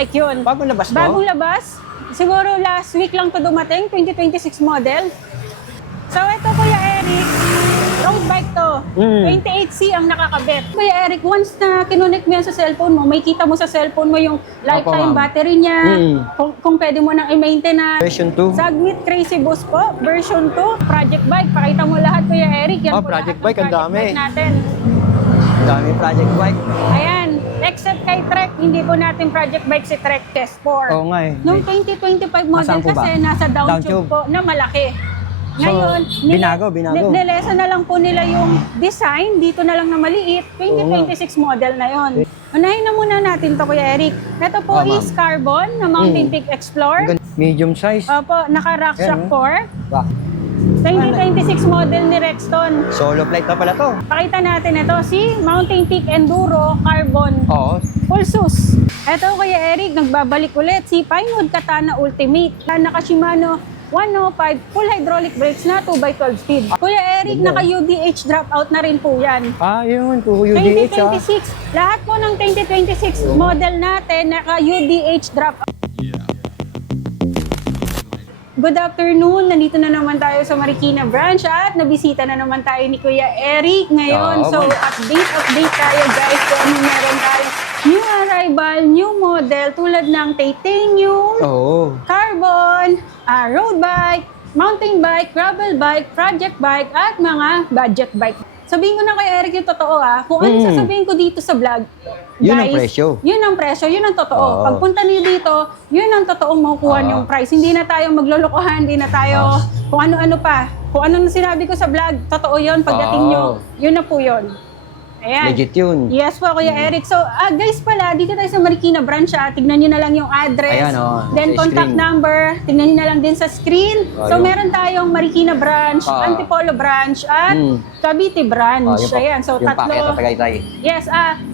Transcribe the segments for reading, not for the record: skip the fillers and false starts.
Like yun. Bagong labas to? Bagong labas. Siguro last week lang to dumating, 2026 model. So ito Kuya Eric, road bike to. 28C ang nakakabit. Kuya Eric, once na kinonect mo yan sa cellphone mo, may kita mo sa cellphone mo yung lifetime battery niya, kung pwede mo nang i-maintain. Version 2. Sagmit Crazy Boost po, version 2, project bike. Pakita mo lahat Kuya Eric. Yan po project lahat ng bike, ang project dami. bike natin. Ang dami project bike. Ayan, except kay Trek, hindi po natin project bike si Trek Test 4. Oo nga eh. Noong 2025 model Nasaan po ba? kasi nasa down Down tube tube. po na malaki. So, Ngayon, binago. nilesa na lang po nila yung design, dito na lang na maliit, 2026 model na yon. Unahin na muna natin to Kuya Eric. Ito po is carbon na Mountain Peak Explorer. Medium size. Opo, naka-rack shock 4. Bah, 2026 model ni Rexton. solo flight na pala to. Pakita natin ito, si Mountain Peak Enduro Carbon Oo. Full sus. Ito Kuya Eric, nagbabalik ulit si Pinewood Katana Ultimate. Naka Shimano 105 full hydraulic brakes na 2x12 speed. Kuya Eric, naka UDH dropout na rin po yan. Yun. Puro UDH 2026. Lahat po ng 2026 model natin naka UDH dropout. Good afternoon. Nandito na naman tayo sa Marikina branch at nabisita na naman tayo ni Kuya Eric ngayon. So, update tayo guys kung ano meron tayo. New arrival, new model tulad ng titanium, carbon, road bike, mountain bike, gravel bike, project bike, at mga budget bike. Sabihin ko na kay Eric yung totoo kung ano sasabihin ko dito sa vlog. Yun Guys, ang presyo. Yun ang presyo, yun ang totoo. Pagpunta niyo dito, yun ang totoong makukuha yung price. Hindi na tayo maglolokohan, hindi na tayo kung ano-ano pa. Kung ano na sinabi ko sa vlog, totoo yun. Pagdating nyo, yun na po yun. Ayan. Legit yun. Yes po, Kuya Eric. So, guys pala, dito tayo sa Marikina branch. Tignan nyo na lang yung address. Ayan, Then, sa contact screen. number. Tignan nyo na lang din sa screen. So, meron tayong Marikina branch, Antipolo branch, at Cavite branch. Ayan. So, yung tatlo. packet na Tagaytay. Yes,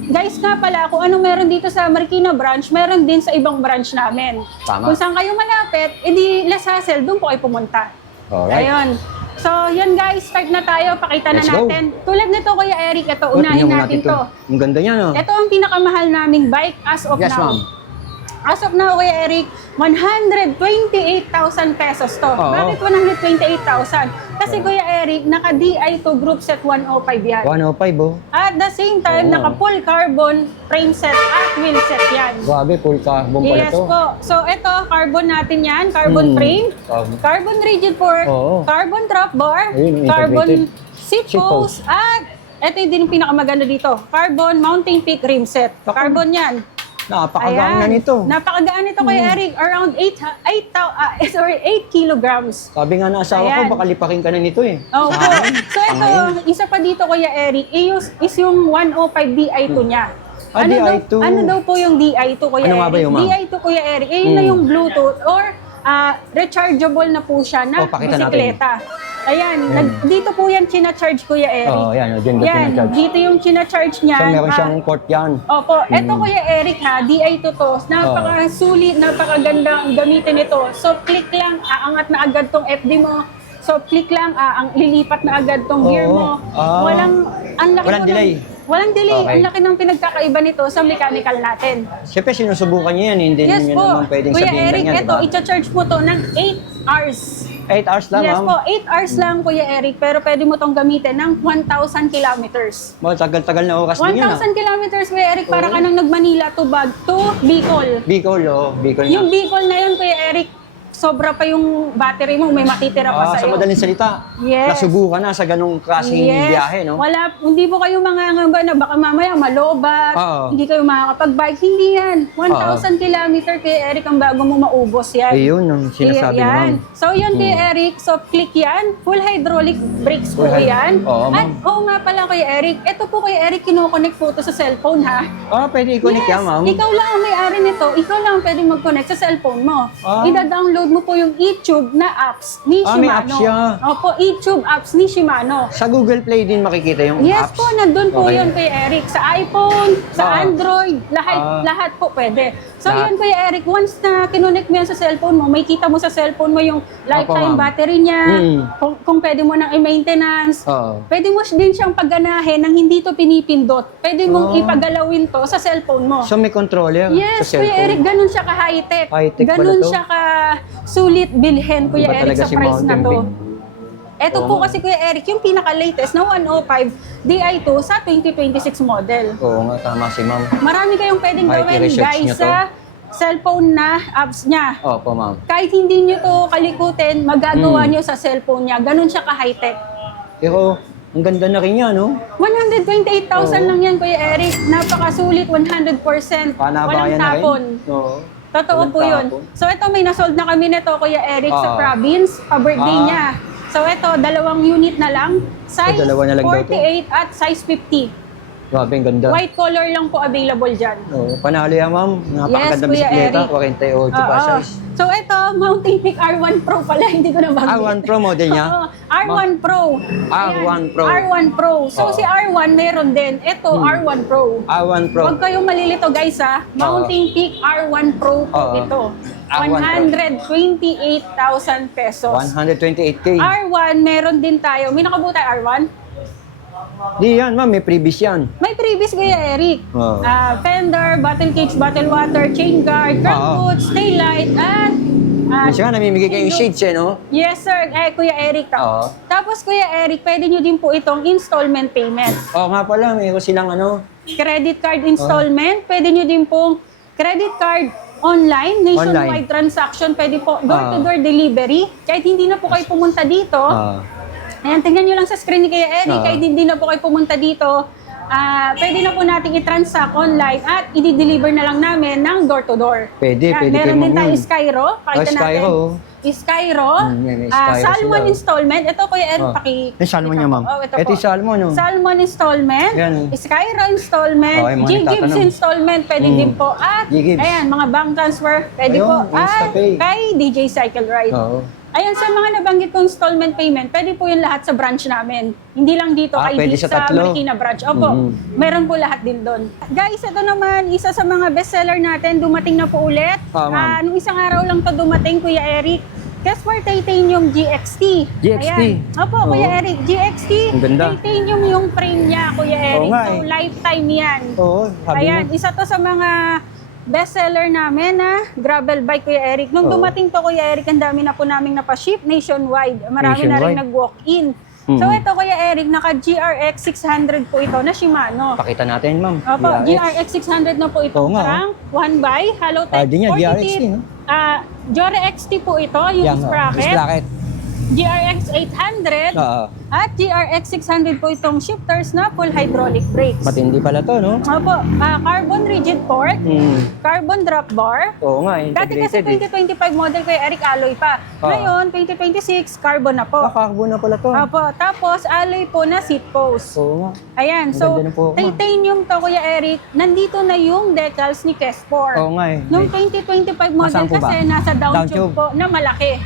guys nga pala, kung anong meron dito sa Marikina branch, meron din sa ibang branch namin. Tama. Kung saan kayo malapit, edi Las Hassel, doon po kayo pumunta. Alright. Ayun. So, yun guys, start na tayo. Pakita na Let's go. natin. Tulad nito, Kuya Eric, ito, unahin natin to. Ang ganda niya, no? Ito ang pinakamahal naming bike as of Yes, now. ma'am. As of now, Kuya Eric, 128,000 pesos to. Bakit 128,000? Kasi Kuya Eric, naka-DI2 group set 105 yan. 105, At the same time, naka-full carbon frame set at wheel set yan. Grabe, full carbon pala Yes to. po. So ito, carbon natin yan, carbon frame, carbon rigid fork, carbon drop bar, Ayun, carbon integrated. seat Seat post, at ito din yung pinakamaganda dito, carbon mountain peak rim set. Carbon yan. Napakagaan na nito. Napakagaan nito Kuya Eric, around 8 kilograms. Sabi nga ng asawa ko, Ayan. baka lipakin ka na nito eh. Opo. So ito, isa pa dito Kuya Eric, is yung 105 DI2 niya. DI2. Ano daw po yung DI2 Kuya Ano nga Eric? ba yun, ma'am? DI2 Kuya Eric, yun na yung Bluetooth or rechargeable na po siya na pakita natin. bisikleta. Ayan, dito po yan china-charge Kuya Eric. Yan, dyan ba Yan, pinacharge? dito yung china-charge niya. So, meron siyang port yan. Opo, eto Kuya Eric DI2 to. Napakasulit, napakagandang gamitin ito. So, click lang, aangat na agad tong FD mo. So, click lang, ang lilipat na agad tong gear mo. Walang delay. Walang delay. Okay. Ang laki ng pinagkakaiba nito sa mechanical natin. Siyempre, sinusubukan niya yan. Hindi Yes niyo po. naman pwedeng Kuya sabihin Eric, lang yan, ito, diba? i-charge mo to ng 8 hours. 8 hours lang, Yes ma'am. po, 8 hours lang Kuya Eric, pero pwede mo tong gamitin ng 1,000 kilometers. Tagal-tagal na oras din yan. 1,000 kilometers, Kuya Eric, para ka nang nag-Manila to Bicol. Bicol, Bicol Yung na. Bicol na yun, Kuya Eric, sobra pa yung battery mo, may matitira pa Sa sa'yo. madaling salita, Yes. nasubukan na sa ganong klaseng biyahe, no? Wala, hindi po kayo mangangamba na baka mamaya malobat, Oo. hindi kayo makakapag-bike. Hindi yan. 1,000 kilometer kay Eric ang bago mo maubos yan. Yun ang sinasabi ni ma'am. So yan kay Eric, so click yan. Full hydraulic brakes po yan. Oo, At ma'am. nga pala kay Eric, ito po kay Eric, kinoconnect po ito sa cellphone ha. Pwede i-connect yan, ma'am. Ikaw lang ang may-ari nito. Ikaw lang ang pwede mag-connect sa cellphone mo. I-download i-download mo po yung eTube na apps ni Shimano. may apps siya. Opo, eTube apps ni Shimano. Sa Google Play din makikita yung Yes apps? po, nandun po Okay. yun Kuya Eric. Sa iPhone, sa Android, Ah. lahat po pwede. So Lahat. yun Kuya Eric, once na kinonect mo yan sa cellphone mo, may kita mo sa cellphone mo yung lifetime ma'am. battery niya, kung pwede mo nang i-maintenance. Oo. Pwede mo din siyang pagganahin nang hindi to pinipindot. Pwede mong ipagalawin to sa cellphone mo. So may controller Yes, sa Kuya cellphone? Eric, ganun siya ka-high-tech. High-tech pala Ganun to. siya ka-sulit bilhin, Kuya Iba Eric, talaga sa si price na Mountain to. Big. Ito Oo po nga. kasi Kuya Eric, yung pinaka-latest na 105 Di2 sa 2026 model. Oo nga, tama si ma'am. Marami kayong pwedeng Kahit gawin, i-research guys, nyo to. sa cellphone na apps niya. Opo, ma'am. Kahit hindi nyo to kalikutin, magagawa nyo sa cellphone niya. Ganun siya ka-high-tech. Pero, ang ganda na rin yan, no? 128,000 lang yan, Kuya Eric. Napakasulit, 100%. Walang Panabayan na rin. tapon. Oo. Totoo Walang po yun. tapon. So ito, may nasold na kami nito, Kuya Eric, sa Ah. province, pa-birthday Ah. niya. So ito, 2 unit na lang. Size dalawa na lang daw to. 48 at size 50. Grabe, ang ganda. White color lang po available dyan. Oo, panalo yan, ma'am. Napakaganda Kuya bisikleta. Eric. 48 pa Oo. size. So ito, Mountain Peak R1 Pro pala, hindi ko na banggit. R1 Pro model niya? Oo, R1 Pro. R1 Pro. R1 Pro. So Oo. si R1 meron din. Ito, R1 Pro. R1 Pro. Huwag kayong malilito guys ha. Mountain Peak R1 Pro po Oo. ito. R1 Pro. 128,000 pesos. 128K. R1, meron din tayo. May nakabuo tayo R1? Di yan, ma'am. May previous yan. May previous Kuya Eric. Oo. Fender, bottle cage, bottle water, chain guard, crank Oo. boots, tail light, at Kasi nga, namimigay kayong shades eh, no? yes sir, Kuya Eric. Oo. Tapos Kuya Eric, pwede nyo din po itong installment payment. Oo nga pala, mayroon silang ano. Credit card installment, pwede nyo din pong credit card online, nationwide transaction, pwede po door-to-door delivery. Kahit hindi na po kayo pumunta dito, ayan, tingnan nyo lang sa screen ni Kuya Eric, kahit hindi na po kayo pumunta dito, pwede na po natin i-transact online at i-deliver na lang namin ng door-to-door. Pwede, Yan, pwede meron kayo din tayo mag-yun. Skyro, pakita Skyro. natin. Skyro, may Skyro Salmon sila. installment. Ito Kuya Eric, Yung salmon niya, ma'am. Oh, Ito po. yung salmon, no? Salmon installment, Yan. Skyro installment, Oh, yung mga G-Gibbs nagtatanong. installment, pwede din po. At, G-Gibbs. ayan, mga bank transfer, pwede Ayun, po. At, InstaPay. kay DJ Cycle Ride. Oo. Ayan, sa mga nabanggit kong installment payment, pwede po yung lahat sa branch namin. Hindi lang dito kay pwede Vic sa sa tatlo. Marikina branch. Opo, meron po lahat din doon. Guys, ito naman, isa sa mga bestseller natin, dumating na po ulit. Ma'am. Nung isang araw lang to dumating, Kuya Eric. Casper Titanium GXT. GXT? Ayan. Opo, Oo. Kuya Eric, GXT. Ang ganda. Titanium yung frame niya, Kuya Eric. nga So, eh. lifetime yan. Oo, sabi Ayan, mo. isa to sa mga bestseller namin na gravel bike, Kuya Eric. Nung Oo. dumating to, Kuya Eric, ang dami na po naming napaship nationwide. Marami na rin Nationwide. nag-walk-in. So ito, Kuya Eric, naka GRX 600 po ito na Shimano. Pakita natin, ma'am. Opo, GRX 600 na po ito. Oo nga, Parang 1 by, hollow type, di nga, 40 GRX tip. din, no? Jore XT po ito, yung sprocket. Sprocket. GRX 800 Oo. at GRX 600 po itong shifters na full hydraulic brakes. Matindi pala to, no? Opo, carbon rigid fork, carbon drop bar. Oo nga, Dati kasi integrated 2025 model kay Eric alloy pa. Ngayon, 2026, carbon na po. Carbon na pala to. Opo, tapos alloy po na seat post. Oo nga. Ayan, Ang so ganda ng po, ma'am. titanium to Kuya Eric, nandito na yung decals ni Kespor. Oo nga eh. Nung 2025 model Nasaan po ba? kasi nasa down Down tube tube. po na malaki.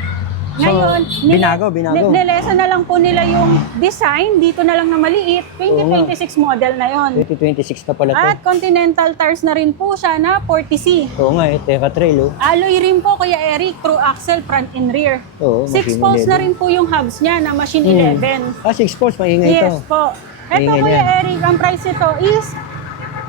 Ngayon, binago. nilesa na lang po nila yung design, dito na lang na maliit, 2026 model na yon. 2026 na pala to. At Continental tires na rin po siya na 40C. Oo nga eh, Terra Trail, oh. Alloy rin po Kuya Eric, through axle, front and rear. Oo, 6 machine poles na 11. rin po yung hubs niya na machine 11. 6 poles, maingay Yes to. po. Ito Ingay Kuya yan. Eric, ang price ito is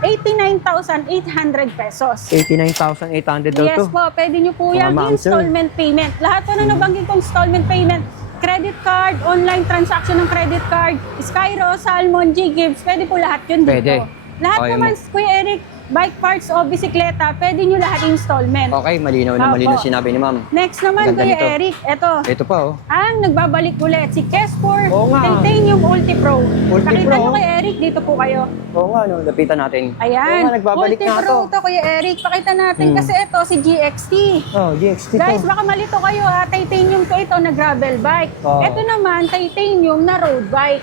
89,800 pesos. 89,800 daw Yes to. po, pwede nyo po Mga yung ma'am, sir. installment payment. Lahat po na nabanggit kong installment payment. Credit card, online transaction ng credit card, Skyro, Salmon, G-Gibbs, pwede po lahat yun dito. Pwede. Lahat Okay, naman, Kuya Eric, bike parts o bisikleta, pwede nyo lahat installment. Okay, malinaw na Opo. malinaw sinabi ni ma'am. Next naman, Ganda Kuya nito. Eric, eto. Ito pa, oh. Ang nagbabalik ulit, si Kespor Oo nga. Titanium Ulti Pro. Ulti Pakita Pro. nyo kay Eric, dito po kayo. Oo nga, no, lapitan natin. Oo Ayan, nga, nagbabalik Ulti na Pro to. to, Kuya Eric. Pakita natin kasi ito, si GXT. Oh, GXT to. Guys, baka malito kayo ha. Titanium to ito na gravel bike. Oo. Ito naman, titanium na road bike.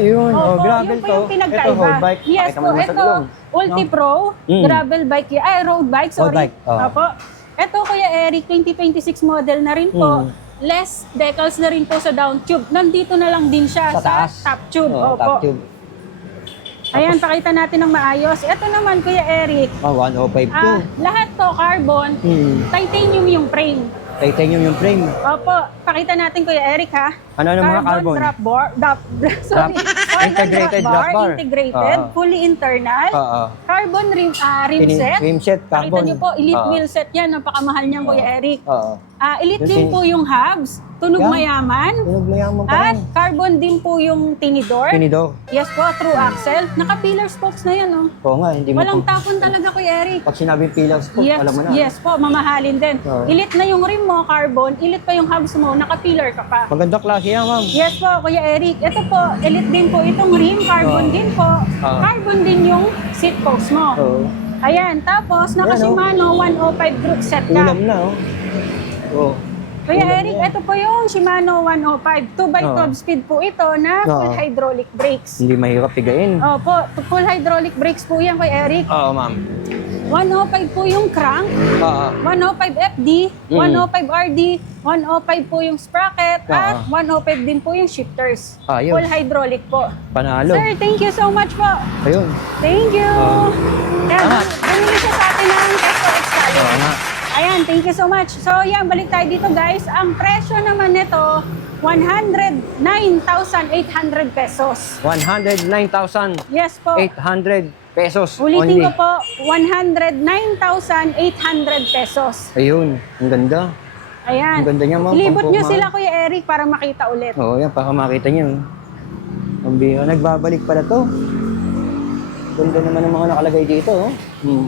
Yun. Oh, Opo, gravel yun po to. yung pinagkaiba. Ito, road bike. Yes Pakita po, mo naman sa ito, gulong. Ulti No? Pro, gravel bike. Ay, road bike, sorry. bike, oo. Opo. Ito, Kuya Eric, 2026 model na rin po. Hmm. Less decals na rin po sa down tube. Nandito na lang din siya Sa sa taas. top tube. Oo, Opo. top tube. Ayan, pakita natin ng maayos. Ito naman, Kuya Eric, 105 to. lahat to carbon, titanium yung frame. Titanium yung frame. Opo, pakita natin, Kuya Eric, ha? Ano mga carbon? Drop bar, sorry. Carbon Integrated drop bar. integrated, Oo. fully internal. Oo. Carbon rim set. Rim set, Pakita carbon. niyo po, elite Oo. wheel set yan. Napakamahal niyan, Kuya Eric. Oo. Elite Yung din po yung hubs. Tunog Yan. mayaman. Tunog mayaman pa At rin. carbon din po yung tinidor. Tinidor. Yes po, true axle. Naka-pillar spokes na yan, oh. Oo nga, hindi mo Walang po. tapon talaga, Kuya Eric. Pag sinabing pillars po, Yes, alam mo na. yes po, mamahalin din. Oo. Elite na yung rim mo, carbon. Elite pa yung hubs mo, naka-pillar ka pa. Maganda klase yan, ma'am. Yes po, Kuya Eric. Ito po, elite din po itong rim, carbon Oo. din po. Oo. Carbon din yung seat post mo. Oo. Ayan, tapos Ayan, oh. naka-Shimano 105 group set ka. Ulam na, oh. Oo. Kuya Ulam Eric, na yan. ito po yung Shimano 105. 2x12 Oo. speed po ito na full Oo. hydraulic brakes. Hindi mahirap pigain. Opo, full hydraulic brakes po yan, Kuya Eric. Oo, ma'am. 105 po yung crank, Oo. 105 FD, 105 RD, 105 po yung sprocket, at 105 din po yung shifters. Ayos. Full hydraulic po. Panalo. Sir, thank you so much po. Ayun. Thank you. Ayan, Tama. bumili siya sa atin ng Testo Excalibur. Oo nga. Ayan, thank you so much. So, yan, balik tayo dito, guys. Ang presyo naman nito, 109,800 pesos. 109,800 Yes po. pesos Ulitin only. ko po, 109,800 pesos. Ayun, ang ganda. Ayan. Ang ganda niya, ma'am. Ilibot nyo Pangpuma. sila, Kuya Eric, para makita ulit. Oo, yan, para makita niyo. Ang biro. Nagbabalik pala to. Ganda naman ang mga nakalagay dito. Oh.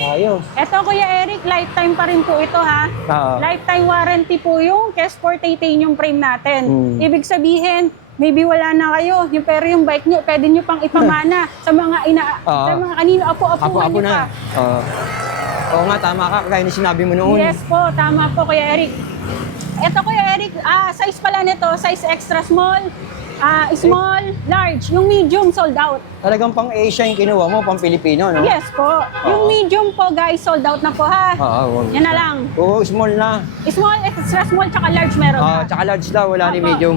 Ayos. Eto, Kuya Eric, lifetime pa rin po ito, ha? Oo. Lifetime warranty po yung Kesport titanium frame natin. Mm. Ibig sabihin, maybe wala na kayo, pero yung bike nyo, pwede nyo pang ipamana sa mga sa mga kanino, apo-apuhan Apo-apo nyo pa. na. Oo nga, tama ka. Kagaya na sinabi mo noon. Yes po, tama po, Kuya Eric. Ito, Kuya Eric, size pala nito, size extra small, small, large. Yung medium sold out. Talagang pang Asia yung kinuha mo, pang Pilipino, no? Yes po. Yung medium po, guys, sold out na po, ha? Oo. Yan na lang. Oo, small na. Small, extra small, tsaka large meron pa. Tsaka large daw, wala ni Opo. medium.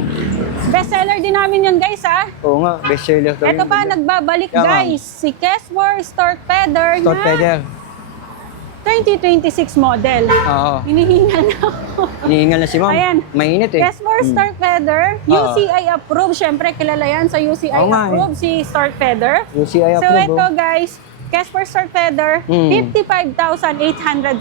Bestseller din namin yun, guys, ha? Oo nga, best seller daw. Ito yun. pa, nagbabalik, Yeah, ma'am. guys. Si Kesworth Stork Feather Store na feather. 2026 model. Oo. Hinihingal na ako. Hinihingal na si ma'am. Ayan. Mainit eh. Kesworth Stork Feather, Oo. UCI approved. Siyempre, kilala yan sa UCI Oo nga, eh. approved, si Stork Feather. UCI So, approve, ito, oh. guys, Kesworth Stork Feather, 55,800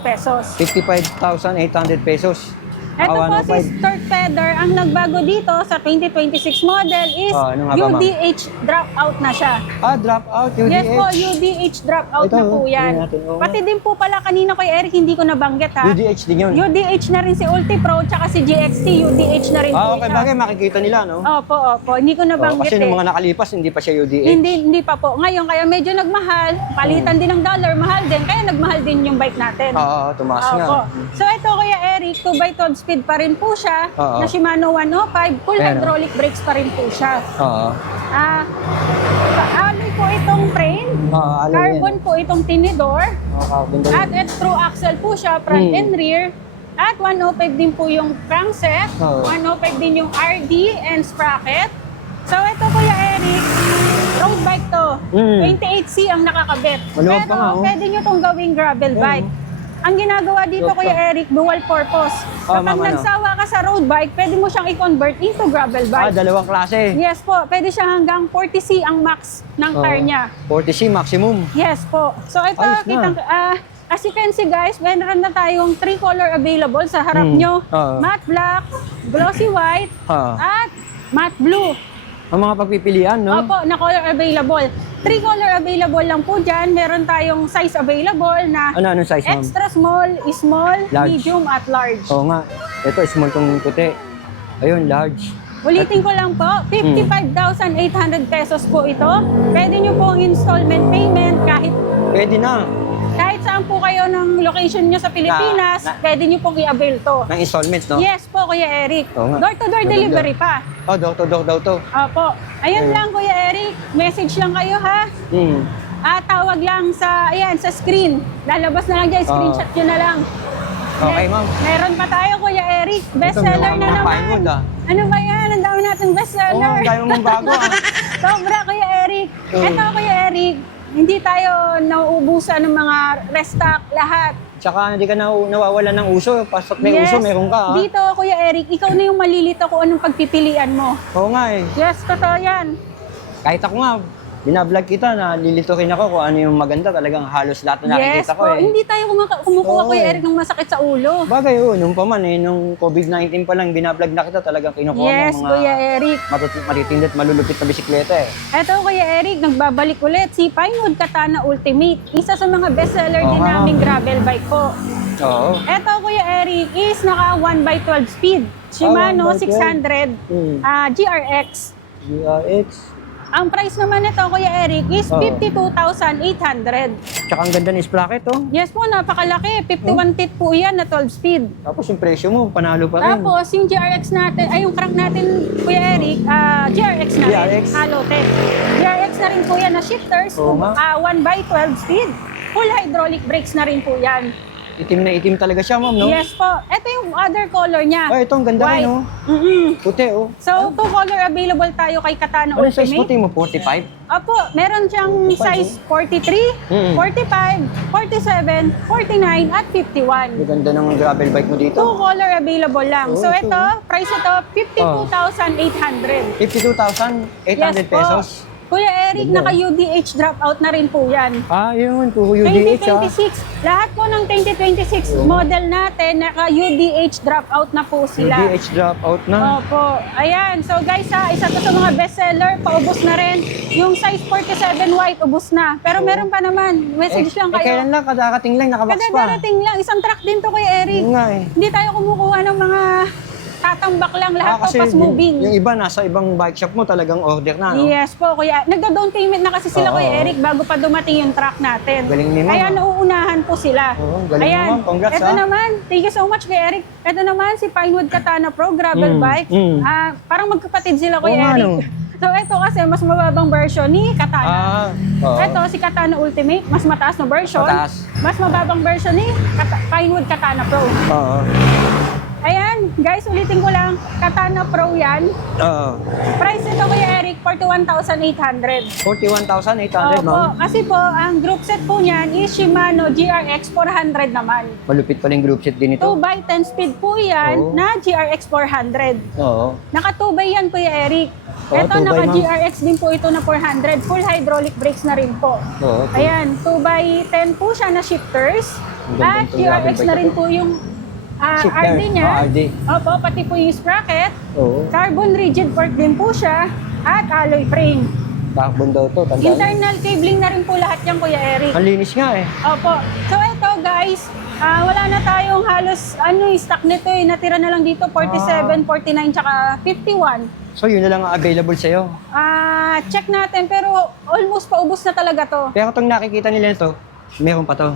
pesos. 55,800 pesos. Ito po si 105. Stork Feather, ang nagbago dito sa 2026 model is ano nga ba, ma'am? UDH dropout na siya. Drop out, UDH. Yes po, UDH dropout Ito, na po yan. tingnan natin, oo Pati din po pala kanina kay Eric, hindi ko nabanggit, ha? UDH din yun. UDH na rin si Ulti Pro, tsaka si GXT, UDH na rin po Okay, siya. bagay makikita nila, no? Opo, opo. Hindi ko nabanggit Kasi nung eh. mga nakalipas, hindi pa siya UDH. Hindi pa po. Ngayon, kaya medyo nagmahal. Palitan din ng dollar, mahal din. Kaya nagmahal din yung bike natin. Oo, tumaas nga. Opo. So ito, Kuya Eric, 2x12 speed pa rin po siya. Oo. Na Shimano 105. Full Ayan, hydraulic brakes pa rin po siya. Oo. Alloy po itong frame. Alam Carbon po itong tinidor. carbon daw. At true axle po siya, front and rear. At 105 din po yung crankset. Oo. 105 din yung RD and sprocket. So ito, Kuya Eric, road bike to. 28C ang nakakabit. Maluwag Pero pa nga, oh. pwede nyo tong gawing gravel bike. Ang ginagawa dito, Maluwag Kuya pa. Eric, dual purpose. Kapag ma'am, ano? nagsawa ka sa road bike, pwede mo siyang i-convert into gravel bike. Dalawang klase. Yes po, pwede siya hanggang 40C ang max ng tire niya. 40C maximum. Yes po. So ito, Ayos na. as you can see, guys, meron na tayong 3 color available sa harap nyo. Oo. Matte black, glossy white, at matte blue. Ang mga pagpipilian, no? Opo, na color available. 3 color available lang po dyan. Meron tayong size available na Anong size, ma'am? extra small, small, Large. medium, at large. Oo nga. Ito, small tong puti. Ayun, large. Ulitin ko lang po, 55,800 pesos po ito. Pwede nyo po ang installment payment Pwede na. kahit saan po kayo ng location nyo sa Pilipinas, pwede nyo pong i-avail to. Ng installment, no? Yes po, Kuya Eric. Oo nga. Door-to-door Maganda. delivery pa. Door to door daw to. Opo. Ayun lang, Kuya Eric. Message lang kayo, ha? tawag lang sa, ayan, sa screen. Lalabas na lang dyan, screenshot nyo na lang. Okay, ma'am. Meron pa tayo, Kuya Eric. Bestseller na mga naman. Pinewood, Ano ba yan? Ang dami natin Oo, bestseller. ang dami mong bago, Sobra, Kuya Eric. Ito, Kuya Eric, hindi tayo nauubusan ng mga restock, lahat. Tsaka hindi ka nawawala ng uso. Pasok may uso, meron ka. Dito, Kuya Eric, ikaw na yung malilito kung anong pagpipilian mo. Oo nga eh. Yes, totoo yan. Kahit ako nga, binablog kita, nalilito rin ako kung ano yung maganda. Talagang halos lahat na Yes nakikita ko po, eh. hindi tayo kumukuha, Oo, Kuya eh. Eric, ng masakit sa ulo. Bagay nung pa man eh, nung COVID-19 pa lang, binablog na kita, talagang kinukuha Yes, mo Kuya mga Eric. matitindi at malulupit na bisikleta eh. Eto, Kuya Eric, nagbabalik ulit si Pinewood Katana Ultimate. Isa sa mga bestseller din Oo. naming gravel bike po. Oo. Eto, Kuya Eric, is naka 1x12 speed. Shimano 1x12. 600 GRX. GRX. Ang price naman nito, Kuya Eric, is Oo. 52,800. Tsaka ang ganda ng sprocket oh. Yes po, napakalaki. 51 teeth po yan na 12 speed. Tapos yung presyo mo, panalo pa rin. Tapos, yung GRX natin, ay yung crank natin, Kuya Eric, GRX na rin. GRX. Low-tech. GRX na rin po yan na shifters, Oo nga. 1x12 speed. Full hydraulic brakes na rin po yan. Itim na itim talaga siya, ma'am, no? Yes po. Ito yung other color niya. Ay, ito ang ganda White. rin, oh. Puti, oh. So, two color available tayo kay Katana Ano size Ultimate. puti mo? 45? Opo, meron siyang 45, size 43, 45, 47, 49, at 51. Ang ganda ng gravel bike mo dito. Two color available lang. Oh, So ito. ito, price ito, 52,800. 52,800 pesos. Kuya Eric, Ganda. naka-UDH dropout na rin po yan. Ah, yun. Puro UDH, ah. 2026, lahat po ng 2026 model natin, naka-UDH dropout na po sila. UDH dropout na. Opo. Ayan. So guys, isa to sa mga bestseller, paubos na rin. Yung size 47 white, ubos na. Pero meron pa naman. Message lang kayo. Kailan lang? Kadarating lang, nakabox Kada pa. darating lang. Isang truck din to kay Eric. Yun nga eh. Hindi tayo kumukuha ng mga tatambak lang. Lahat kasi to fast moving. yung iba nasa ibang bike shop mo talagang order na, no? Yes po, kuya. Nagdo-down payment na kasi sila, Oo. Kuya Eric, bago pa dumating yung truck natin. Galing ni Ma'am, Kaya ah. nauunahan po sila. Oo, galing mo, Ma'am. Congrats, Ito ah. naman, thank you so much, Kuya Eric. Ito naman, si Pinewood Katana Pro Gravel Bike. Parang magkapatid sila, Kuya Oo nga, Eric. no? So, ito kasi, mas mababang version ni Katana. Oo. Ito, si Katana Ultimate, mas mataas na version. Mataas. Mas mababang version ni Pinewood Katana Pro. Oo. Ayan, guys, ulitin ko lang. Katana Pro yan. Oo. Price nito, Kuya Eric, 41,800. 41,800, Opo, ma'am. kasi po, ang group set po niyan is Shimano GRX 400 naman. Malupit pa rin group set din ito. 2x10 speed po yan Oo. na GRX 400. Oo. Naka 2x yan, Kuya Eric. Oo, Ito, 2x, naka ma'am. GRX din po ito na 400. Full hydraulic brakes na rin po. Oo. Ayan, 2x10 po siya na shifters. Ang ganda At itong GRX gravel na bike rin na to. po yung Shifter. RD niya. RD. Opo, pati po yung sprocket. Oo. Carbon rigid fork din po siya. At alloy frame. Carbon daw to, tandaan. Internal cabling na rin po lahat yan, Kuya Eric. Ang linis nga eh. Opo. So ito guys, wala na tayong halos stock nito eh. Natira na lang dito 47, 49, tsaka 51. So yun na lang ang available sa'yo. Check natin pero almost paubos na talaga to. Pero itong nakikita nila ito, meron pa to.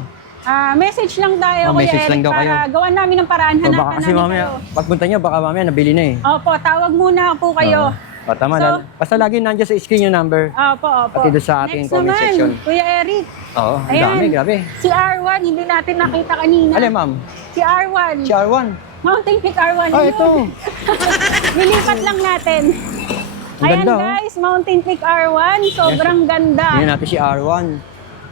Message lang tayo, Kuya Message Eric, lang daw kayo. para gawan namin ng paraan. O Hanapan baka kasi namin mamaya, kayo. pagpunta nyo, baka mamaya nabili na eh. Opo, tawag muna po kayo. O tama So- na. Basta lagi nandiyan sa screen yung number. Opo, opo. Pati doon sa ating Next comment naman, section. Kuya Eric. Oo, ang Ayan. dami, grabe. Si R1, hindi natin nakita kanina. Alin ma'am? Si R1. CR1. Mountain Peak R1. Ah, yun. ito. Nilipat lang natin. Ang Ayan ganda, oh. guys, Mountain Peak R1. Sobrang ganda. Tingnan natin si R1.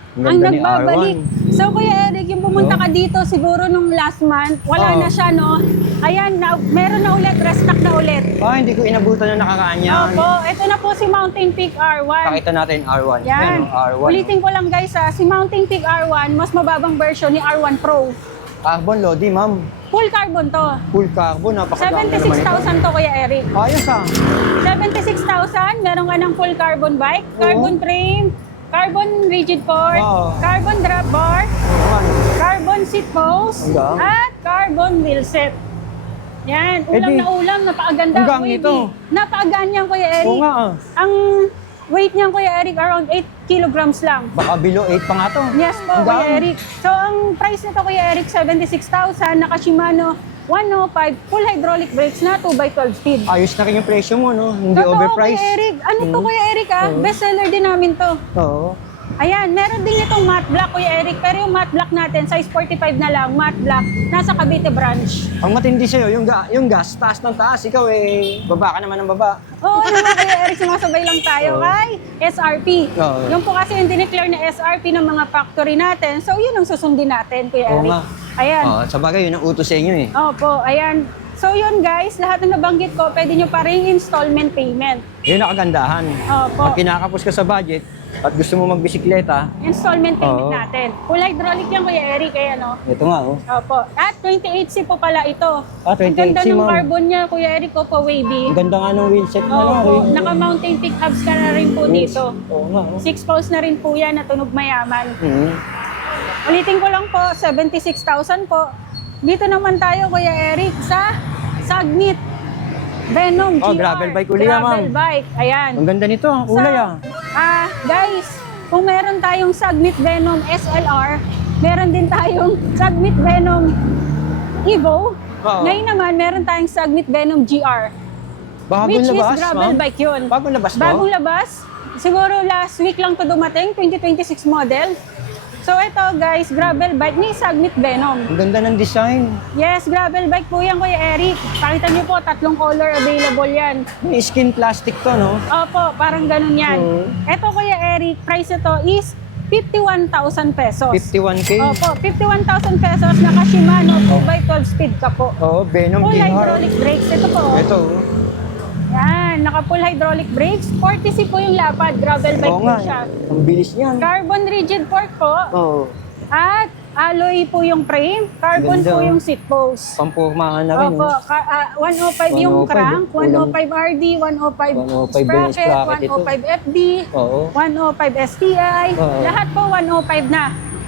Ang Ang ganda ni nagbabalik. R1. So Kuya Eric, yung pumunta ka dito siguro nung last month, wala Oo. na siya, no? Ayan, meron na ulit, restock na ulit. Ah, hindi ko inabutan na nakakaan yan. Opo, ito na po si Mountain Peak R1. Pakita natin R1. Yan. oh, R1. Ulitin ko lang guys si Mountain Peak R1, mas mababang version ni R1 Pro. Carbon Lodi, ma'am. Full carbon to. Full carbon, napakaganda naman ito. 76,000 to, Kuya Eric. Ayos ah. 76,000, meron ka ng full carbon bike, carbon frame, carbon rigid fork, Oo. carbon drop bar, Oo, ano. carbon seat post, Hanggang? at carbon wheel set. Yan, ulam di- na ulam, napakaganda. hanggang wavy. ito. Napagaan yan, Kuya Eric. Oo nga ah. Ang weight niyan, Kuya Eric, around 8 kilograms lang. Baka below 8 pa nga to. Yes po, Hanggang? Kuya Eric. So, ang price nito, Kuya Eric, 76,000, naka Shimano 105, full hydraulic brakes na 2x12 speed. Ayos na rin yung presyo mo, no? Hindi Totoo, overpriced. Kuya Eric. Ano to, Kuya Eric, Oo. Bestseller din namin to. Oo. Ayan, meron din itong matte black, Kuya Eric. Pero yung matte black natin, size 45 na lang, matte black, nasa Cavite branch. Ang matindi sa'yo, yung gas, taas ng taas. Ikaw baba ka naman ng baba. Oo naman, Kuya Eric, sumasabay lang tayo Oo. kay SRP. Oo. Yung po kasi yung dineclare na SRP ng mga factory natin. So, yun ang susundin natin, Kuya Oo Eric. nga. Ayan. Sa bagay, yun ang utos sa inyo eh. Opo, ayan. So yun guys, lahat ng nabanggit ko, pwede nyo pa rin installment payment. Yun ang kagandahan. Opo. Pag kinakapos ka sa budget at gusto mo magbisikleta, Installment payment Oo. natin. Full hydraulic yan, Kuya Eric, kaya no? ito nga oh. Opo. At 28C po pala ito. Ah, Ang ganda 28C, ng ma'am. carbon niya, Kuya Eric, po wavy. Ang ganda nga ng wheelset na lang. Opo. Naka-mountain pick hubs ka na rin po dito. Oo nga oh. 6 poles na rin po yan na tunog mayaman. Mhm. Ulitin ko lang po, 76,000 po. Dito naman tayo, Kuya Eric, sa Sagnit Venom GR. Oh, gravel bike uli yan, ma'am. Gravel bike, ayan. Ang ganda nito, ang kulay Guys, kung meron tayong Sagnit Venom SLR, meron din tayong Sagnit Venom Evo. Oo. Ngayon naman, meron tayong Sagnit Venom GR. Bagong Which labas, is gravel ma'am. bike yun. Bagong labas to? Bagong labas. Siguro last week lang to dumating, 2026 model. So ito guys, gravel bike ni Sagnit Venom. Ang ganda ng design. Yes, gravel bike po yan, Kuya Eric. Pakita niyo po, 3 color available yan. May skin plastic to, no? Opo, parang ganun yan. Oo. Ito, Kuya Eric, price ito is 51,000 pesos. 51K. Opo, 51,000 pesos. Naka Shimano 2x12 speed ka po. Oo, Venom Full GR. hydraulic brakes. Ito po. Ito. Yan, naka full hydraulic brakes. 40C po yung lapad. Gravel bike Oo po nga. siya. Ang bilis niyan. Carbon rigid fork po. Oo. At alloy po yung frame. Carbon Ganda, po oh. yung seat post. Pampumahan na rin. Opo, oh. 105 yung 105, crank, kulang. 105 RD, 105 105 sprocket, yung sprocket ito. 105 FD, Oo. 105 STI, Oo. lahat po 105 na.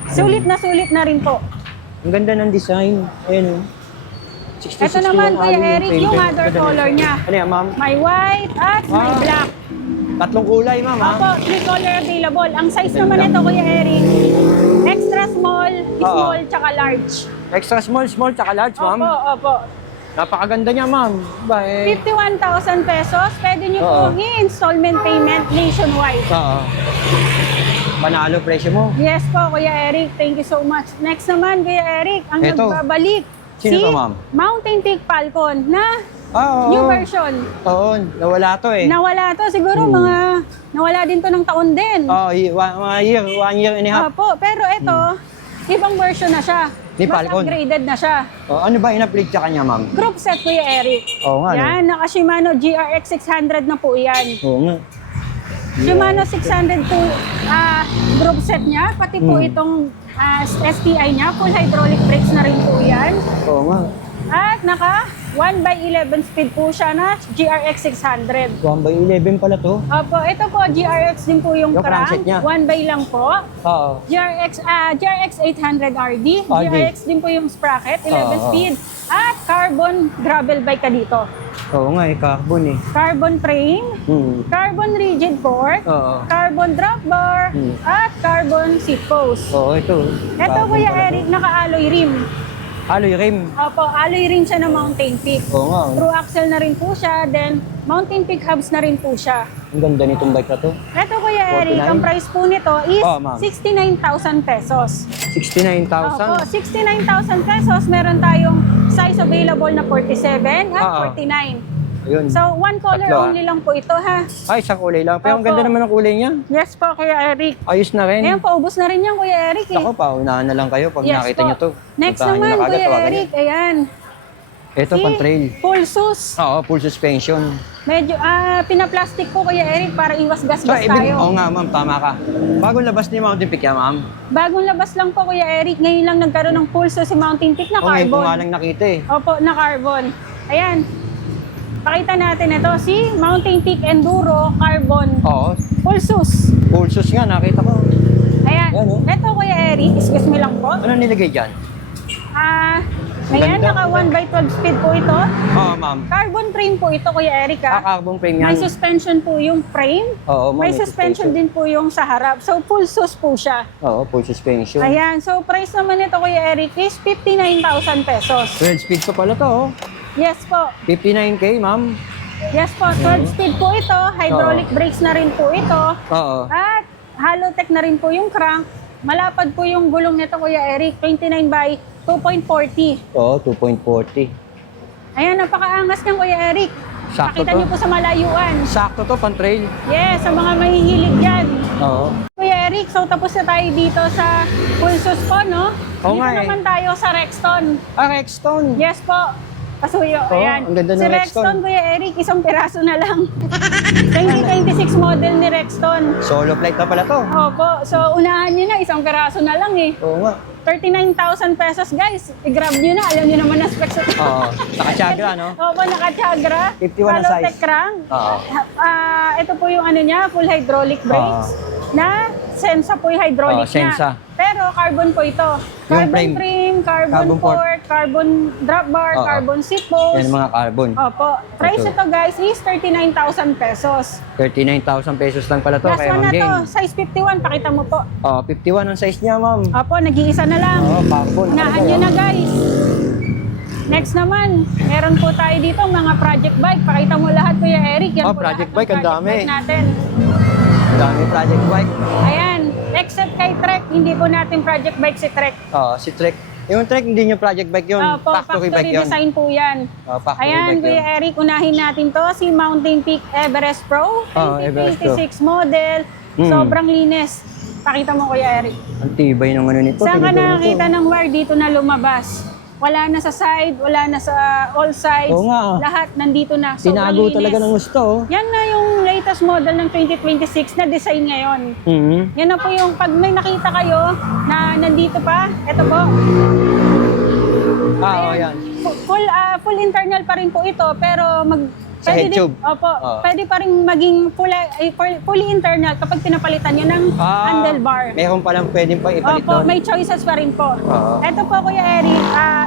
Sulit na rin po. Ang ganda ng design. Ayan, oh. 60, Ito naman, Kuya Eric, yung other Ganda color nito. niya. Ano yan, ma'am? May white at may Ah. black. Tatlong kulay, ma'am, ha? Opo, 3 color available. Ang size Ganda. naman nito, Kuya Eric, extra small, Oo. small, tsaka large. Extra small, tsaka large, ma'am. Opo. Napakaganda niya, ma'am. Ba, 51,000 pesos. Pwede niyo Oo. po i-installment payment nationwide. Oo. Panalo presyo mo. Yes po, Kuya Eric. Thank you so much. Next naman, Kuya Eric, ang Eto. nagbabalik. Sino si to, ma'am? Mountain Peak Falcon na Oo. new version. Oo, nawala to eh. Nawala to. Siguro nawala din to ng taon din. Oo, one year and a half. Opo, pero ito, ibang version na siya. Ni Mas Falcon. upgraded na siya. Oh, ano ba in-upgrade sa kanya, ma'am? Group set, Kuya Eric. Oo nga, no? Yan, naka Shimano GRX 600 na po yan. Oo nga. Shimano 600 to group set niya, pati po itong STI niya, full hydraulic brakes na rin po yan. Oo nga. At naka 1/11 speed po siya na GRX 600. 1/11 pala to. Opo, ito po GRX din po yung Yung crankset crank, niya. 1x lang po. Oo. GRX 800 RD, RD. GRX din po yung sprocket, 11 Oo. speed. At carbon gravel bike ka dito. Oo nga, carbon eh. Carbon frame, carbon rigid fork, Oo. carbon drop bar, at carbon seat post. Oo, ito. Ito, Carbon Kuya pala to. Eric, naka-alloy rim. Alloy rim. Opo, alloy rim siya ng Mountain Peak. Oo nga. Through axle na rin po siya, then Mountain Peak hubs na rin po siya. Ang ganda nitong bike na to. Ito, Kuya Eric, 49? ang price po nito is Oh, ma'am. 69,000 pesos. 69,000. Opo, 69,000 pesos. Meron tayong size available na 47 at Oo. 49. Ayun. So, one color Tatlo, only lang po ito, ha? Ay, isang kulay lang. Pero ang Opo. ganda naman ng kulay niya. Yes po, Kuya Eric. Ayos na rin. Ngayon, paubos na rin yan, Kuya Eric. Ako pa, unahan na lang kayo pag Yes nakita po. niyo to. Next Puntahan niyo naman, na kagad, Kuya tawagan Eric, niyo. ayan. Ito, pang trail. Full sus. Oo, full suspension. Medyo, pinaplastic po, Kuya Eric, para iwas gasgas So, tayo. oo nga, ma'am, tama ka. Bagong labas ni Mountain Peak yan, ma'am. Bagong labas lang po, Kuya Eric. Ngayon lang nagkaroon ng full sus si Mountain Peak na O, ngayon ko carbon. nga lang nakita eh. Opo, na carbon. Ayan. Pakita natin ito, si Mountain Peak Enduro Carbon. Oo, Full sus. full sus nga, nakita ko. Ayan. Ayan, oh. Ito, Kuya Eric, excuse me lang po. Ano nilagay dyan? Ayan, Ganda. naka 1x12 speed po ito. Oo, ma'am. Carbon frame po ito, Kuya Eric. Carbon frame yan. May suspension po yung frame. Oo, ma'am, May suspension din po yung sa harap. So, full sus po siya. Oo, full suspension. Ayan. So, price naman nito, Kuya Eric, is 59,000 pesos. 12 speed pa pala to, oh. Yes po. 59K, ma'am. Yes po. 12 speed po ito. Hydraulic brakes na rin po ito. Oo. At Halotech na rin po yung crank. Malapad po yung gulong nito, Kuya Eric. 29 by 2.40. Oo, 2.40. Ayan, napakaangas niyang, Kuya Eric. Sakto Pakita to. niyo po sa malayuan. Sakto to, pan-trail. Yes, sa mga mahihilig dyan. Oo. Kuya Eric, so tapos na tayo dito sa Pulsos po, no? Oo Dito nga eh. naman tayo sa Rexton. Ah, Rexton. Yes po. Pasuyo, Oo, ayan. ang ganda ng Si Rexton. Rexton, Kuya Eric, isang piraso na lang. 2026 model ni Rexton. Solo flight na pala to. Opo, so unahan nyo na, isang piraso na lang eh. Oo nga. 39,000 pesos guys. I-grab nyo na, alam nyo naman ang specs. Oo. Naka-chagra, no? Opo, naka-chagra. 51 ang Hollow size. tech crank. Oo. Ito po yung ano niya, full hydraulic brakes. Na Sensa po yung hydraulic Oo, Sensa. niya. Pero carbon po ito. Yung Carbon frame, carbon Carbon port. port, carbon drop bar, Oo. carbon seat post. Yan mga carbon. Opo. Price Ito. ito guys is 39,000 pesos. 39,000 pesos lang pala to. Last Kaya one Ma'am na to, Jane. size 51, pakita mo po. Oh, 51 ang size niya, ma'am. Opo, nag-iisa na lang. Oo, carbon. Unahan nyo na guys. Next naman, meron po tayo dito mga project bike. Pakita mo lahat, Kuya Eric. Yan Oh, po project lahat ng bike, ang project dami. bike natin. Dami project bike. Ayan, except kay Trek, hindi po natin project bike si Trek. Oh, si Trek. Yung Trek hindi niya project bike yun. Opo, Factory bike yun. design po yan. Oh, factory Ayan, bike Kuya yun. Eric, unahin natin to si Mountain Peak Everest Pro, Oh, Everest Pro. 2026 model. Mm. Sobrang linis. Pakita mo, Kuya Eric. Ang tibay ng ano nito. Saan ka tinidor nito. nakakita ng wire dito na lumabas? Wala na sa side, wala na sa all sides. Oo nga. Lahat nandito na. Sobrang Tinago linis. talaga ng gusto. Oh. Yan na yung latest model ng 2026 na design ngayon. Mhm. Yan na po yung pag may nakita kayo na nandito pa, ito po. Ah, oh, yan. Full internal pa rin po ito, pero Sa pwede head tube? Opo, Oh. pwede pa rin maging fully internal kapag pinapalitan nyo ng handlebar. Meron palang pwedeng pang ipalit Opo, doon. may choices pa rin po. Oo. Ito po, Kuya Eric,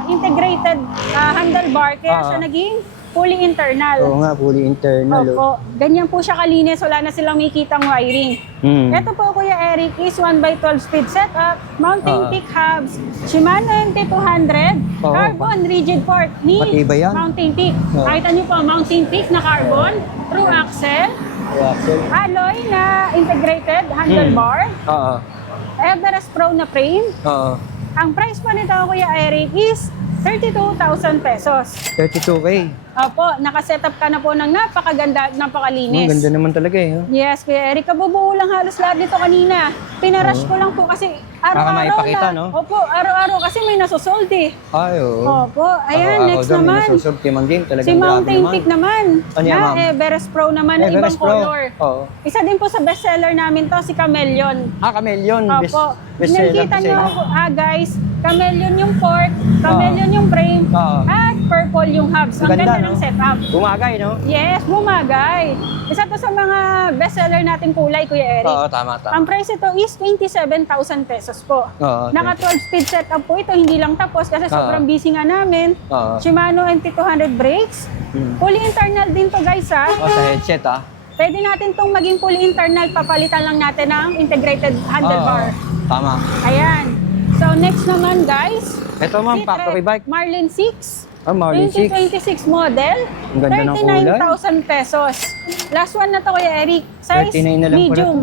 integrated handlebar, kaya Oo. siya naging fully internal. Oo nga, fully internal. Oh. Opo, ganyan po siya kalinis, wala na silang makikitang wiring. Hmm. Ito po, Kuya Eric, is 1x12 speed setup, mounting Ah. peak hubs, Shimano MT200, Oo. carbon rigid port ni Matibay yan. mounting peak. Oo. Nakita niyo po, mounting peak na carbon, through axle, Yeah, so, alloy na integrated handlebar, oo. Everest Pro na frame. Oo. Ang price po nito, Kuya Eric, is 32,000 pesos. 32K. Opo, nakasetup ka na po ng napakaganda, Ang napakalinis. ganda naman talaga eh. Oh. Yes, Kuya Eric, kabubuo lang halos lahat nito kanina. Pinarush ko lang po kasi araw-araw maipakita, na. no? Opo, araw-araw kasi may nasusold eh. Ay, oo. Opo, ayan, next Ako naman. daw, may Mang Jane, talagang Si grabe Mountain naman. Peak naman. Ano yan, na ma'am? Everest Pro naman na ibang Everest Pro. color. Oo. Isa din po sa bestseller namin to, si Chameleon. Ah, Chameleon. Opo. Bestseller Nakikita kasi. nyo, guys, Chameleon yung port, Chameleon yung frame, Oo. at purple yung hubs. Ang Ang ganda, ganda ng no? setup. Bumagay, no? Yes, bumagay. Isa to sa mga bestseller nating kulay, Kuya Eric. Oo, tama, tama. Ang price ito is 27,000 pesos po. Oo, okay. Naka 12 speed setup po ito, hindi lang tapos kasi sobrang busy nga namin. Oo. Shimano MT200 brakes. Hmm. Fully internal din to guys ha. Oh, sa headset, ah. Pwede natin tong maging fully internal, papalitan lang natin ng integrated handlebar. Oo, tama. Ayan. So next naman guys, Ito, ma'am, si factory Trek bike. Marlin 6. Ah, Marlin 6. 2026 model, Ang ganda ng kulay. 39,000 pesos. Last one na to, Kuya Eric. Size 39 na lang pala medium.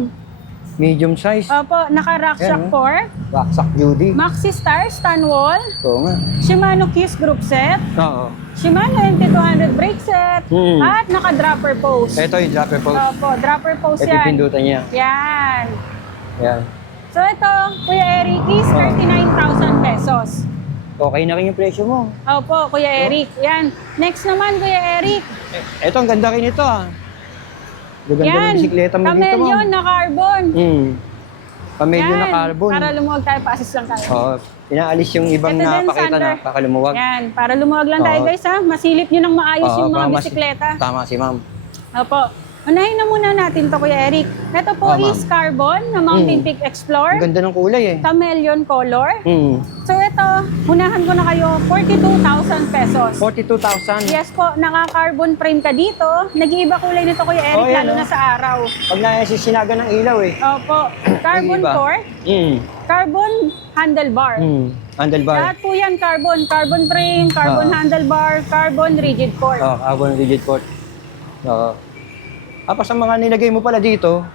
Medium size. Opo, naka-rack Ayan, shock oh. fork. Rocksack Judy. Maxi Star stand wall. Oo nga. Shimano Kiss group set. Oo. Shimano MT200 brake set. Hmm. At naka-dropper post. Ito yung dropper post. Opo, dropper post Ito yan. pindutan niya. Yan. Yan. So ito, Kuya Eric, is 39,000 pesos. Okay na rin yung presyo mo. Opo, Kuya Eric. Yan. Next naman, Kuya Eric. Ito, ang ganda rin ito, ah. Ganda ng bisikleta mo dito, Camellion ma'am. na carbon. Pamilyo na Yan. carbon. Para lumuwag tayo, pa-assist lang tayo. Oo. Pinaalis yung ibang Ito din, napakita Sander. na kakalumuwag. Yan, para lumuwag lang tayo Oo. guys ha. Masilip nyo ng maayos Oo, yung mga para bisikleta. Tama si ma'am. Opo. Unahin na muna natin to, Kuya Eric. Ito po Oo, ma'am. is carbon na Mountain Peak Ang Explorer. ganda ng kulay, eh. Chameleon color. Hmm. So ito, unahan ko na kayo, 42,000 pesos. 42,000. Yes po, naka-carbon frame ka dito. Nag-iiba kulay nito, Kuya Eric, Oh, yan, lalo oh. na sa araw. Pag nasisinaga ng ilaw, eh. Opo. Carbon Nag-iiba. core, carbon handlebar. Handlebar. Lahat po yan carbon. Carbon frame, carbon handlebar, carbon rigid core. Oh, carbon rigid port. Oo. Tapos ang mga nilagay mo pala dito,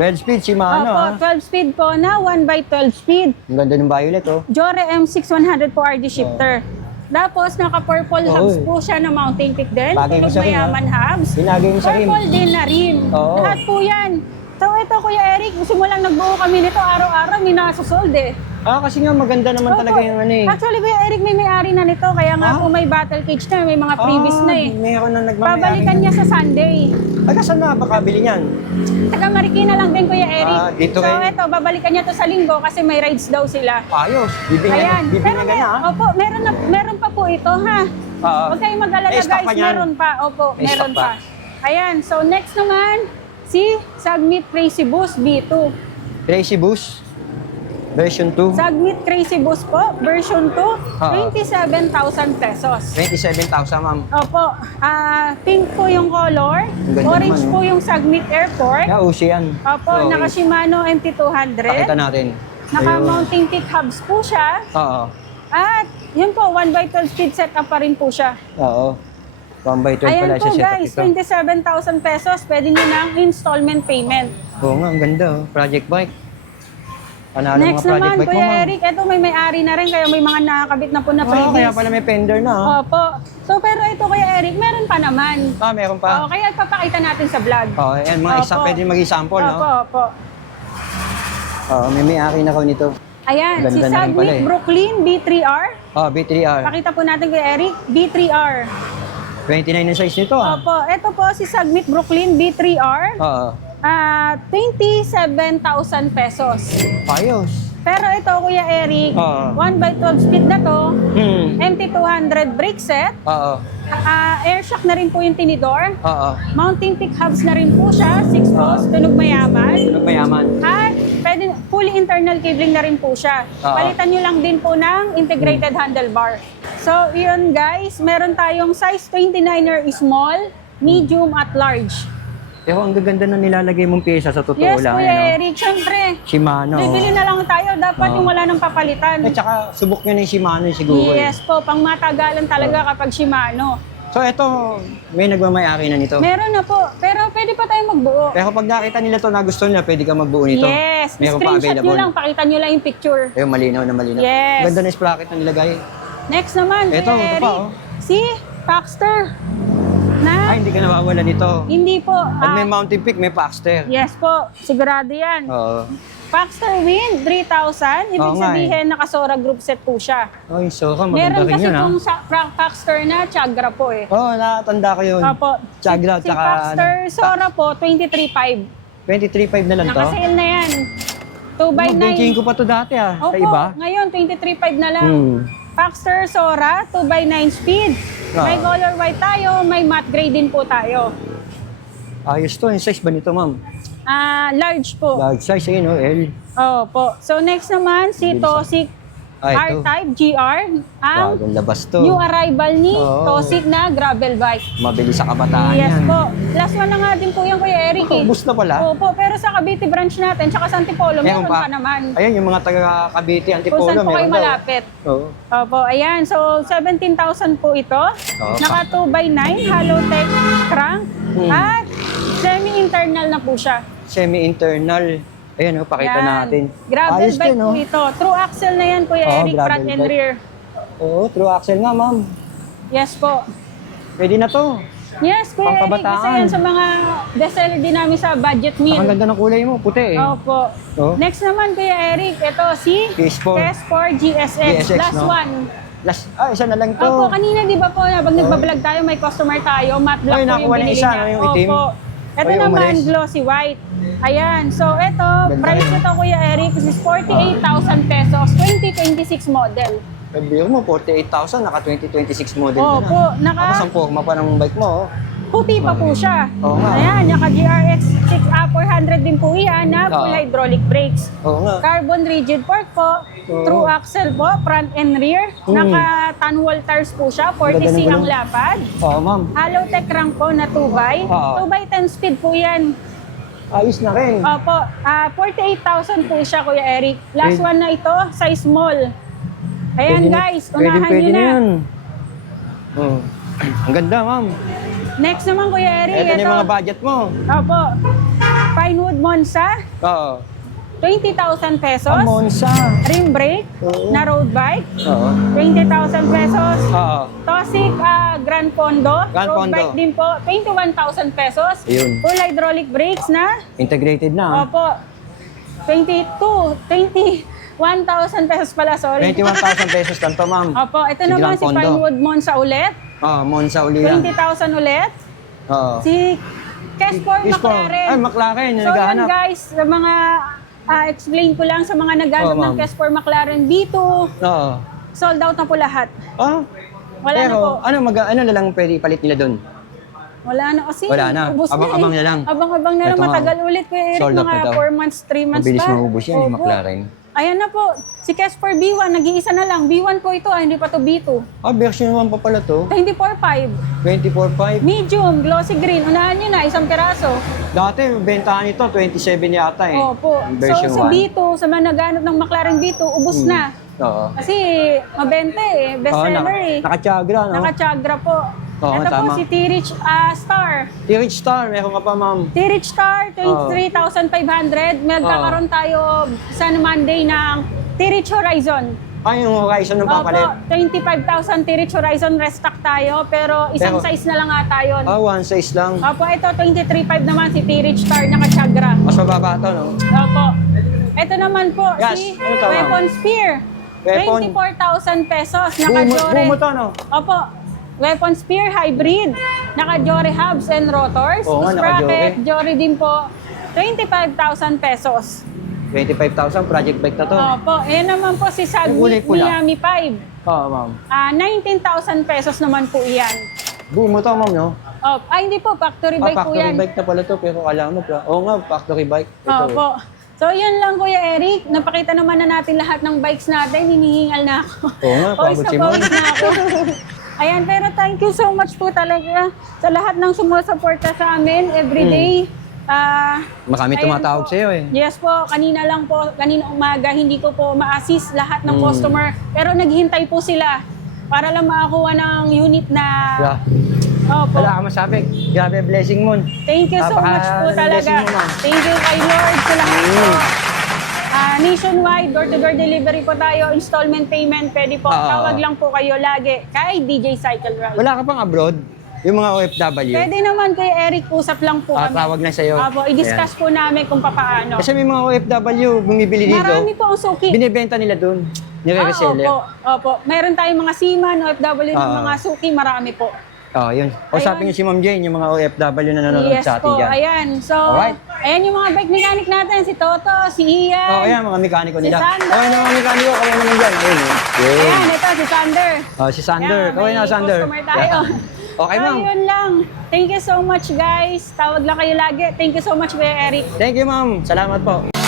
12 speed, Shimano Opo, ah. 12 speed po na 1x12 speed. Ang ganda ng violet oh. Jore M6100 po RD shifter. Tapos naka-purple Oo, hubs eh. po siya na mounting pick din. Bagay mo Tunog sa rim, mayaman hubs. Binagay mo sa rim. Purple din na rim. Oo. Lahat po yan. So ito Kuya Eric, simulang nagbuo kami nito, araw-araw may nasusold eh. Ah, kasi nga maganda naman Opo. talaga yung ano eh. Actually Kuya Eric, may may-ari na nito. Kaya nga Ah? po may battle cage na, may mga previous na eh. Mayroon na nagmamayari. Babalikan niya sa Sunday. Aga, saan na makabili niyan? Taga Marikina lang din Kuya Eric. Ah, dito so kayo. ito, babalikan niya to sa linggo kasi may rides daw sila. Ayos. Ayan. Pero Bibinyagan na ah. opo, meron pa po ito ha. Oo. Huwag kayong mag-alala May stock guys, pa niyan? meron pa. Opo, May meron stock pa. Ayan, so next naman, si Sagmit Crazy Boost B2. Crazy Boost. Version 2. Sagmit Crazy Boost po, version 2, Ah. 27,000 pesos. 27,000 ma'am. Opo, pink po yung color, Ang ganda orange naman, po yung Sagmit Airport. Yeah, uso yan. Opo, Okay. naka Shimano Pakita MT200. natin. Naka Ayun. mounting peak hubs po siya. Oo. At yun po, 1x12 speed setup pa rin po siya. Oo. 1x12 Ayan pala po siya setup guys, ito. 27,000 pesos. Pwede nyo ng installment payment. Oo nga, ang ganda oh. Project bike. Panalo Next mga project naman, bike mo Kuya ma'am. Eric, eto may may-ari na rin, kaya may mga nakakabit na po na Oo, previous. kaya pala may fender na oh. Opo. So, pero ito, Kuya Eric, meron pa naman. Ah, meron Oo, pa. kaya papakita natin sa vlog. Oo, ayan, mga isa Opo. pwede maging sample, no? Opo, opo. Oo, may-ari na ko nito. Ayan, Ganda si na rin Sagmit pala eh. Brooklyn B3R. Oh, B3R. Pakita po natin, Kuya Eric, B3R. 29 yung size nito ah. Opo, ito po si Sagmit Brooklyn B3R. Oo. 27,000 pesos. Ayos. Pero ito, Kuya Eric, Oo. 1x12 speed na to, MT200 brake set, Oo. air shock na rin po yung tinidor, Oo. mounting peak hubs na rin po siya, 6 post, tunog mayaman, Tunog mayaman. at pwede, fully internal cabling na rin po siya. Oo. Palitan nyo lang din po ng integrated handlebar. So, yun guys, meron tayong size 29er small, medium at large. Pero ang gaganda na nilalagay mong pyesa sa totoo Yes, lang. Kuya eh, no? Eric, syempre. Shimano. Bibili na lang tayo, dapat Oo. yung wala nang papalitan. At saka subok nyo na yung Shimano siguro. eh. Yes po, pang matagalan talaga kapag Shimano. So ito, may nagmamayari na nito. Meron na po, pero pwede pa tayong magbuo. Pero pag nakita nila to na gusto nila, pwede ka magbuo nito. Yes, Meron pa screenshot nyo available. lang, pakita nyo lang yung picture. Ayun, malinaw na malinaw. Yes. Ganda na yung sprocket na nilagay. Next naman, Ito, Kuya ito pa, Eric, oh. si Paxter. Na, Ay, hindi ka nawawala nito. hindi po, Pag may mountain peak, may Paxter. yes po, sigurado yan. Oo. Paxter Wind 3,000, ibig Oo nga sabihin nakasora group set po siya. Ay, so ka, maganda Meron rin kasi yun ha. pong Paxter na Chagra po eh. Oo, nakatanda ko yun. Opo. Chagra, Si tsaka Paxter Sora po, 23,500. 23.5 na lang to. Naka-sale na yan. 2x9. Bingking ko pa to dati ah, sa Opo, iba. ngayon 23,500 na lang. Paxter Sora, 2x9 speed. Ah. May color white tayo, may matte gray din po tayo. Ayos to, yung size ba nito ma'am? Large po. Large size, ayun oh, L. Opo. So next naman, si Bilis, ah. Tosik Ah, ito. R-Type GR. Ang Bagong labas to. new arrival ni Oo. Tosik na gravel bike. Mabilis sa kabataan Yes yan. po. Last one na nga din po yan, Kuya Eric. Eh. Ubus na pala. Opo, pero sa Cavite branch natin, tsaka sa Antipolo, meron pa naman. Ayan, yung mga taga Cavite, Kung Antipolo, saan po kayo meron daw. malapit. Oo. Opo, ayan. So, 17,000 po ito. Naka 2x9, hollow tech crank. At semi-internal na po siya. Semi-internal. Ayan, oh, pakita Yan. natin. Gravel Ayos bike din, po oh. ito. True axle na yan, Kuya Oo, Eric, gravel front and bike. rear. Oo, true axle nga, ma'am. Yes po. Pwede na to. Yes, Kuya Eric. Pangkabataan. Isa yan sa mga bestseller din namin sa budget Ang meal. ganda ng kulay mo, puti eh. Opo. Oh. Next naman, Kuya Eric, ito si PS4. PS4 GSX. GSX, Last no? one. Isa na lang to. Opo, kanina di ba po, pag nagbablog tayo, may customer tayo, matte black Ay, po yung nakuha na binili isa, niya. no, yung itim. Opo. Ito Ay, naman, umalis. glossy white. Ayan, so ito, Ganda price rin. nito Kuya Eric is 48,000 pesos, 2026 model. Sabi mo, 48,000, naka 2026 model Opo, na. naka- Tapos ang forma pa ng bike mo, oh. Puti pa po siya. Oo nga. Ayan, naka GRX 400 din po yan na full Oo. hydraulic brakes. Oo nga. Carbon rigid fork po, Oo. true axle po, front and rear. Naka tanwall tires po siya, 40C Ganda ng ang gulong. lapad. Oo, ma'am. Hollow tech crank po na 2x. Oo. 2x10 speed po yan. Ayos na rin. Opo, 48,000 po siya Kuya Eric. Last Pwede- one na ito, size small. Ayan guys, unahan nyo pwede na. yan. Oh. Ang ganda, ma'am. Next naman Kuya Eric, Ito na yung mga budget mo. Opo. Pinewood Monza, Oo. 20,000 pesos. Monza. Rim brake Oo. na road bike, Oo. 20,000 pesos. Oo. Tosic Grand Fondo, Grand road Fondo. bike din po, 21,000 pesos. Yun. Full hydraulic brakes na, Integrated na. opo, 21,000 pesos pala, sorry. 21,000 pesos lang to, ma'am. Opo, ito Si naman Grand si Fondo. Pinewood Monza ulit, Monza uli yan. 20,000 ulit. Oo. Si Kespor Ispor. McLaren. Ay, McLaren, yung So yan naghahanap. guys, sa mga explain ko lang sa mga naghahanap Oo, ng ma'am. Kespor McLaren B2, Oo. sold out na po lahat. Ah, Wala pero, na po. ano na lang pwede ipalit nila doon? Wala na kasi. Wala na. Ubus Abang-abang na lang. Abang-abang na lang. Ito nga, Matagal ulit ko Eric. sold out na Mga to. 4 months, 3 months Mabilis pa. maubos yan, yung Opo. McLaren. Ayan na po. Si Kespor B1, nag-iisa na lang. B1 po ito, hindi pa to B2. Version 1 pa pala to. 24.5. 24.5. Medium, glossy green. Unahan nyo na, isang piraso. Dati, bentahan nito, 27 yata eh. Opo. Yung So version sa 1. B2, sa mga naghanap ng McLaren B2, ubus na. Oo. Kasi mabenta eh. Bestseller eh. Naka-Chagra, no? Naka-Chagra po. Oo, Ito po tama. si T-Rich Star. T-Rich Star, meron ka pa, ma'am. T-Rich Star, 23,500. Magkakaroon tayo sa Monday ng T-Rich Horizon. Ay, yung Horizon ng papalit. Opo, 25,000 T-Rich Horizon restock tayo, pero isang Pero- size na lang ata yun. One size lang. Opo, ito 23,500 naman si T-Rich Star, naka-Chagra. Mas mababa to, no? Opo. Ito naman po, Yes, si ano tama? Weapon Spear. Weapon. 24,000 pesos, Bumo naka-Jore. to, no? Opo. Weapon Spear Hybrid, naka-Jore hubs and rotors. Oo nga, Sprocket, naka-Jore. Jore din po, 25,000 pesos. 25,000, project bike na to. Opo, ayan naman po si Yung kulay Sagmi pula. Miami 5. Oo, ma'am. 19,000 pesos naman po iyan. Bumo to, ma'am, no? Hindi po, factory bike po Factory yan. bike na pala to, pero kala mo, oo nga, factory bike. Ito. Opo. So, yan lang Kuya Eric. Napakita naman na natin lahat ng bikes natin. Hinihingal na ako. Oo nga, Pawis pagod na si pawis Ma'am. na ako. Ayan, pero thank you so much po talaga sa lahat ng sumusuporta sa amin everyday. Marami Ayan tumatawag po. sa'yo eh. Yes po, kanina lang po, kanina umaga, hindi ko po ma-assist lahat ng Mm. customer. Pero naghihintay po sila para lang makakuha ng unit na... Yeah. Opo. Wala ka masabi. Grabe, blessing mo. Thank you so much po Napaka-blessing talaga. mo, ma'am. Thank you kay Lord sa lahat po. Nationwide, door-to-door delivery po tayo, installment payment, pwede po. Oo. Tawag lang po kayo lagi kay DJ Cycle Ride. Wala ka pang abroad? Yung mga OFW? Pwede naman kay Eric, usap lang po kami. Tawag na sa'yo. Opo, i-discuss po namin kung papaano. Kasi may mga OFW bumibili dito. Marami po ang suki. Binibenta nila doon. Nire-reseller. Opo. Meron tayong mga seaman, OFW ng Oo. mga suki, marami po. Yun. O sabi niyo si Ma'am Jane, yung mga OFW na nanonood Yes sa atin po, dyan. ayan. So, Alright. ayan yung mga bike mechanic natin, si Toto, si Ian. Ayan, mga mekaniko Si nila. Sander. Okay na mga mekaniko, kaway naman dyan. Ayun. Yun. Ayan, ito si Sander. Si Sander. Ayan, Kaway na, may Sander. customer tayo. Okay, So, ma'am. yun lang. Thank you so much, guys. Tawag lang kayo lagi. Thank you so much, Kuya Eric. Thank you, ma'am. Salamat po.